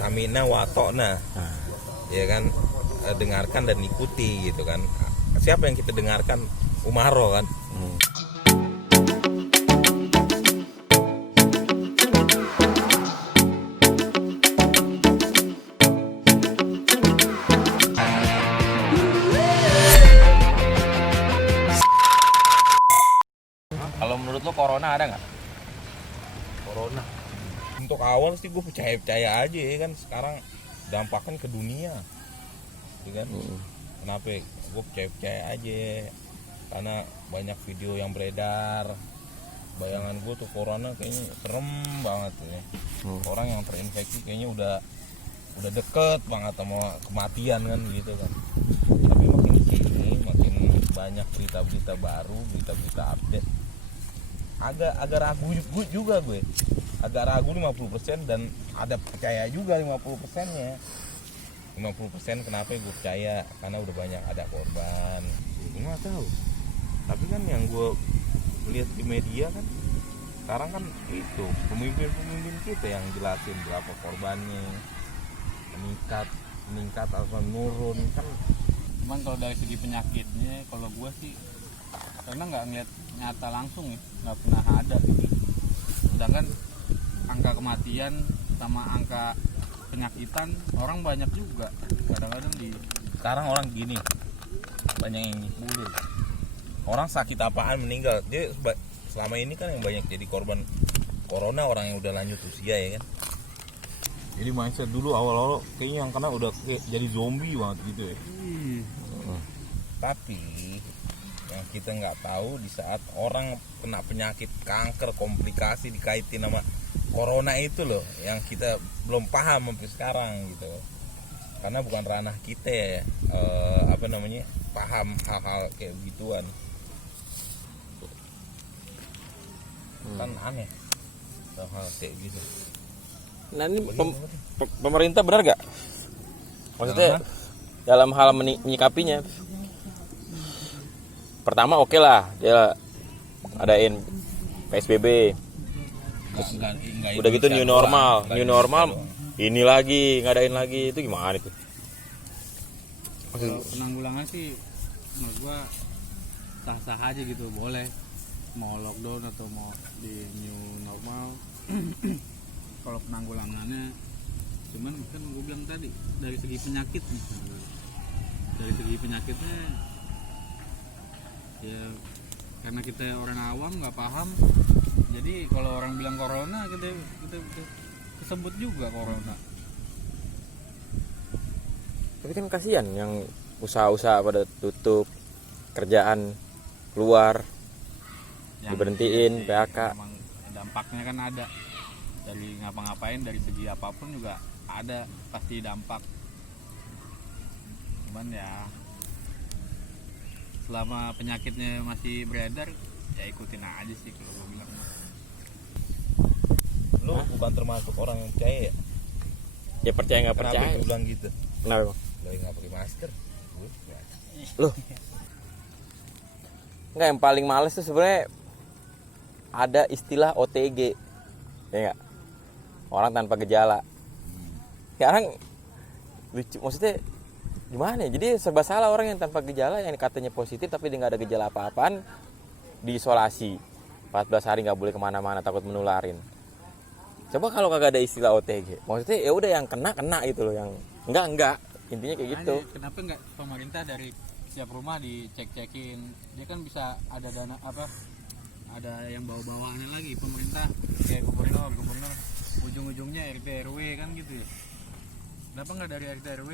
samina watokna, ya kan, dengarkan dan ikuti gitu kan. Siapa yang kita dengarkan? Umaro kan. Kalau menurut lo corona ada nggak? Corona. Untuk awal sih gue percaya aja ya kan. Sekarang dampaknya ke dunia, ya kan. Kenapa? Gue percaya aja karena banyak video yang beredar. Bayangan gue tuh corona kayaknya serem banget ya. Orang yang terinfeksi kayaknya udah deket banget sama kematian kan gitu kan. Tapi makin kesini makin banyak berita-berita baru, berita-berita update. Agak ragu juga gue. Agak ragu 50% dan ada percaya juga 50%-nya. 50% kenapa gue percaya? Karena udah banyak ada korban. Gue nggak tahu. Tapi kan yang gue lihat di media kan sekarang kan itu pemimpin kita yang jelasin berapa korbannya, meningkat atau menurun kan. Cuman kalau dari segi penyakitnya, kalau gue sih karena nggak ngeliat nyata langsung ya, nggak pernah ada gitu. Sedangkan angka kematian sama angka penyakitan orang banyak juga. Kadang-kadang Sekarang orang gini banyak yang bully. Orang sakit apaan meninggal? Dia selama ini kan yang banyak jadi korban corona orang yang udah lanjut usia ya kan. Jadi mindset dulu awal-awal kayaknya yang kena udah kayak jadi zombie banget gitu ya. Tapi yang kita nggak tahu di saat orang kena penyakit kanker komplikasi dikaitin sama corona itu loh yang kita belum paham sampai sekarang gitu. Karena bukan ranah kita ya, paham hal-hal kayak begituan. Kan aneh hal kayak gitu. Nah ini pemerintah benar gak? Maksudnya dalam hal menyikapinya. Pertama oke lah dia adain PSBB. Udah gitu new normal. Ini lagi ngadain lagi, itu gimana itu? kalau penanggulangan sih menurut gua sah-sah aja gitu, boleh mau lockdown atau mau di new normal. Kalau penanggulangannya cuman kan gue bilang tadi dari segi penyakit nih, dari segi penyakitnya ya karena kita orang awam nggak paham, jadi kalau orang bilang corona kita kesebut juga corona. Tapi kan kasihan yang usaha-usaha pada tutup, kerjaan keluar, diberhentiin, PHK. Memang dampaknya kan ada dari ngapa-ngapain, dari segi apapun juga ada pasti dampak. Cuman ya selama penyakitnya masih beredar ya ikutin aja sih kalau gue bilang. Lu bukan termasuk orang yang percaya ya? Ya percaya nggak percaya. Kenapa gue bilang gitu? Kenapa bang? Lo nggak pakai masker? Loh, nggak, yang paling males tuh sebenarnya ada istilah OTG, ya nggak? Orang tanpa gejala. Sekarang lucu, maksudnya gimana ya? Jadi serba salah orang yang tanpa gejala, yang katanya positif tapi dia nggak ada gejala apa-apaan, diisolasi 14 hari nggak boleh kemana-mana takut menularin. Coba kalau kagak ada istilah OTG, maksudnya ya udah yang kena gitu loh, yang enggak intinya kayak gitu. Kenapa nggak pemerintah dari setiap rumah dicek-cekin? Dia kan bisa ada dana apa? Ada yang bawa-bawaannya lagi pemerintah kayak gubernur ujung-ujungnya RT RW kan gitu ya. Kenapa nggak dari RT RW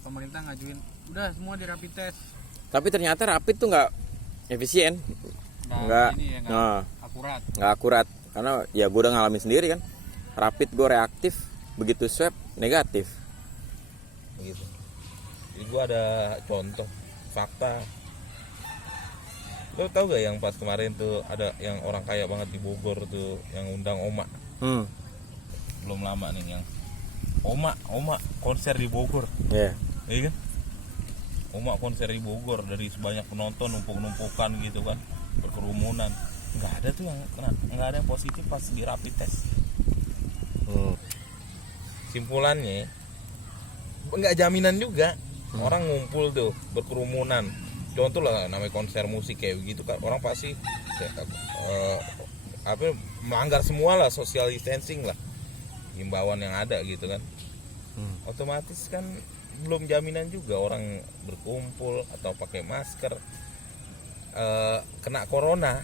pemerintah ngajuin udah semua di rapid test? Tapi ternyata rapid tuh nggak efisien, nggak akurat. Karena ya gue udah ngalamin sendiri kan, rapid gue reaktif, begitu swab negatif. Begitu. Jadi gue ada contoh fakta. Lo tau gak yang pas kemarin tuh ada yang orang kaya banget di Bogor tuh yang undang Oma. Belum lama nih yang Oma konser di Bogor. Iya. Iya kan? Oma konser di Bogor, dari sebanyak penonton numpuk-numpukan gitu kan, berkerumunan. Nggak ada tuh yang kena, nggak ada yang positif pas di rapid test. Si kesimpulannya nggak jaminan juga. Orang ngumpul tuh berkerumunan, contoh lah namanya konser musik kayak begitu kan, orang pasti melanggar semua lah, social distancing lah, himbauan yang ada gitu kan. Otomatis kan belum jaminan juga orang berkumpul atau pakai masker kena corona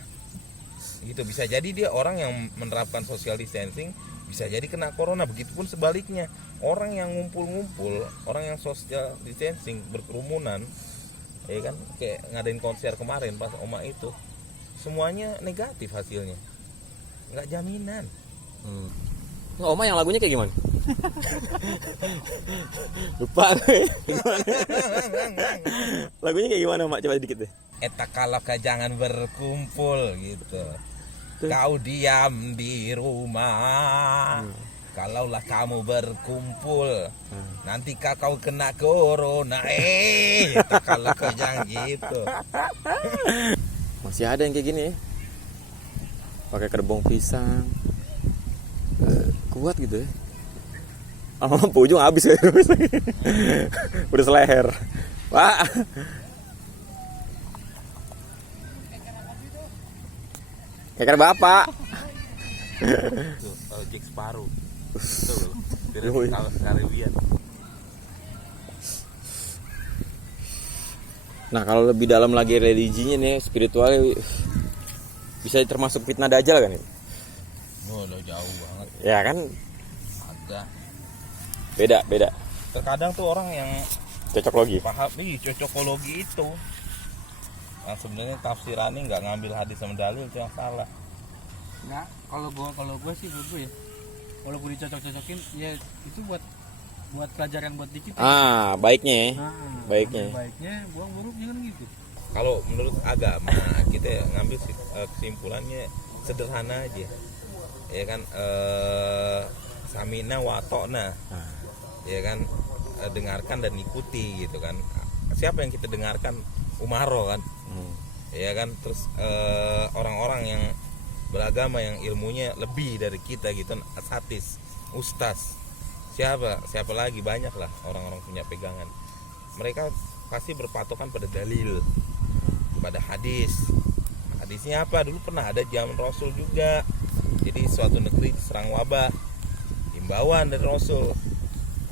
gitu. Bisa jadi dia orang yang menerapkan social distancing bisa jadi kena corona. Begitupun sebaliknya, orang yang ngumpul-ngumpul, orang yang social distancing berkerumunan, ya kan, kayak ngadain konser kemarin pas Oma itu, semuanya negatif hasilnya, nggak jaminan. Nggak, Oma yang lagunya kayak gimana? Lupa gue. Lagunya kayak gimana, Mak? Coba dikit deh. Eta kalau jangan berkumpul gitu. Kau diam di rumah. Kalaulah kamu berkumpul, nanti kau kena corona. Eta kalau jangan gitu. Masih ada yang kayak gini ya. Pakai kerbong pisang. Kuat gitu ya. Lampu ujung habis ya. Udah seleher. Pak. Keker bapak. Tuh, Jack Sparrow. Tuh, Karibian. Nah, kalau lebih dalam lagi religinya nih, spiritualnya bisa termasuk fitnah dajjal kan ini? Oh, udah jauh banget. Ya kan? Ada. Beda. Terkadang tuh orang yang Cocok logi. paham nih cocokologi itu, yang sebenarnya tafsirannya nggak ngambil hadis sama dalil, itu yang salah. Nggak, kalau gue sih gue ya, walaupun dicocok-cocokin ya itu buat pelajaran buat dikit. Baiknya. Nah, baiknya. Baiknya buang buruknya kan gitu. Kalau menurut agama kita ngambil kesimpulannya sederhana aja, ya kan, samina wa atokna, ya kan, dengarkan dan ikuti gitu kan. Siapa yang kita dengarkan? Umaro kan, ya kan. Terus orang-orang yang beragama yang ilmunya lebih dari kita gitu, asatis, ustaz, siapa lagi, banyak lah orang-orang punya pegangan. Mereka pasti berpatokan pada dalil, pada hadis. Hadisnya apa? Dulu pernah ada zaman Rasul juga. Jadi suatu negeri diserang wabah, himbauan dari Rasul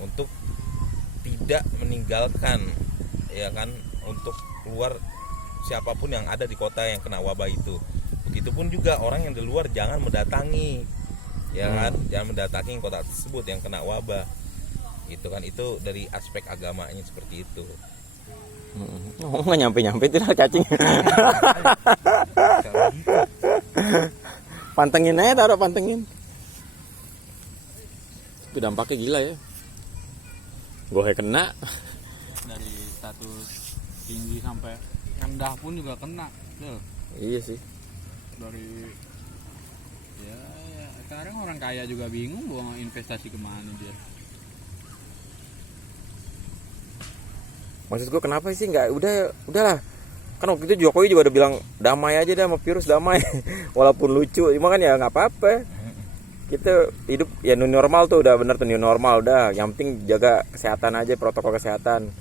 untuk tidak meninggalkan, ya kan, untuk keluar siapapun yang ada di kota yang kena wabah itu. Begitupun juga orang yang di luar jangan mendatangi, ya kan, jangan mendatangi kota tersebut yang kena wabah, gitu kan. Itu dari aspek agamanya seperti itu. Nggak nyampe tidak cacing. Pantengin aja, taruh pantengin. Tapi dampaknya gila ya. Gue kena. Dari status tinggi sampai rendah pun juga kena. Iya sih. Dari ya sekarang orang kaya juga bingung buang investasi kemana dia. Maksud gue kenapa sih nggak udahlah, kan waktu itu Jokowi juga udah bilang damai aja dah sama virus, damai. Walaupun lucu cuma kan ya nggak apa-apa, kita hidup ya new normal tuh, udah bener tuh new normal, udah yang penting jaga kesehatan aja, protokol kesehatan.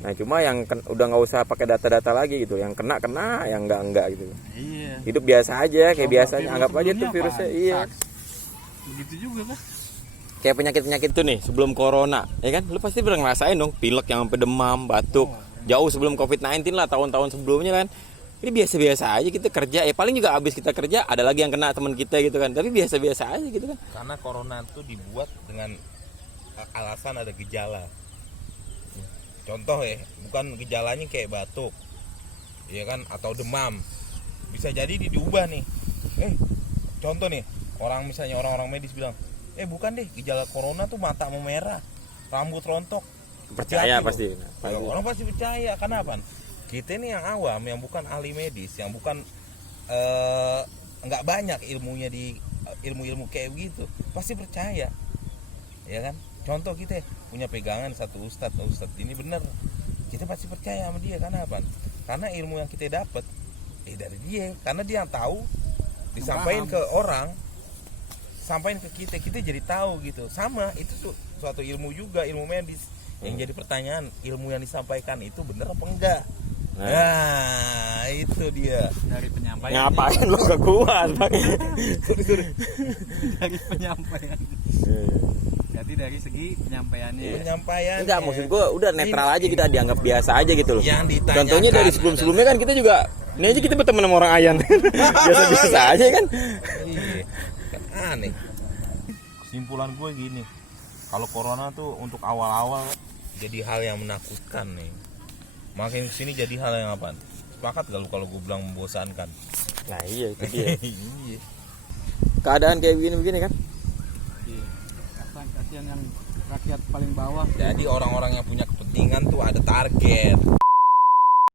Nah cuma yang udah nggak usah pakai data-data lagi gitu, yang kena yang enggak gitu. Iya. Hidup biasa aja kayak biasanya, anggap aja tuh virusnya. Iya, begitu juga kan. kayak penyakit tuh nih sebelum corona, ya kan, lu pasti pernah ngerasain dong pilek yang sampai demam, batuk. Jauh sebelum COVID-19 lah, tahun-tahun sebelumnya kan. Ini biasa-biasa aja kita kerja, ya paling juga abis kita kerja ada lagi yang kena teman kita gitu kan, tapi biasa-biasa aja gitu kan. Karena corona itu dibuat dengan alasan ada gejala. Contoh ya, bukan gejalanya kayak batuk, ya kan, atau demam. Bisa jadi diubah nih. Contoh nih, misalnya orang-orang medis bilang, bukan deh, gejala corona tuh mata memerah, rambut rontok. Percaya pasti. Orang pasti percaya. Kenapa? Kita ini yang awam, yang bukan ahli medis, yang bukan nggak banyak ilmunya di ilmu-ilmu kayak gitu, pasti percaya, ya kan. Contoh kita punya pegangan satu ustadz ini bener, kita pasti percaya sama dia. Kenapa? Karena ilmu yang kita dapat dari dia, karena dia yang tahu, disampaikan ke orang, sampaikan ke kita jadi tahu gitu. Sama itu tuh suatu ilmu juga, ilmu medis. Yang jadi pertanyaan, ilmu yang disampaikan itu bener apa enggak? Nah, itu dia. Dari penyampaian. Ngapain lo gak kuat, Bang? Dari penyampaian. Jadi dari segi penyampaiannya. Penyampaian. Enggak, maksud gue udah netral aja, kita dianggap biasa aja gitu loh. Yang ditanyakan Contohnya dari sebelum-sebelumnya kan kita juga, ini aja kita berteman sama orang Ayan. Biasa-biasa aja kan. Iya, kan aneh. Kesimpulan gue gini, kalau corona tuh untuk awal-awal jadi hal yang menakutkan nih. Makin kesini jadi hal yang apa? Sepakat gak lu kalau gue bilang membosankan? Nah iya itu dia. Iya. Keadaan kayak begini kan. Iya. Kasihan yang rakyat paling bawah. Jadi orang-orang yang punya kepentingan tuh ada target.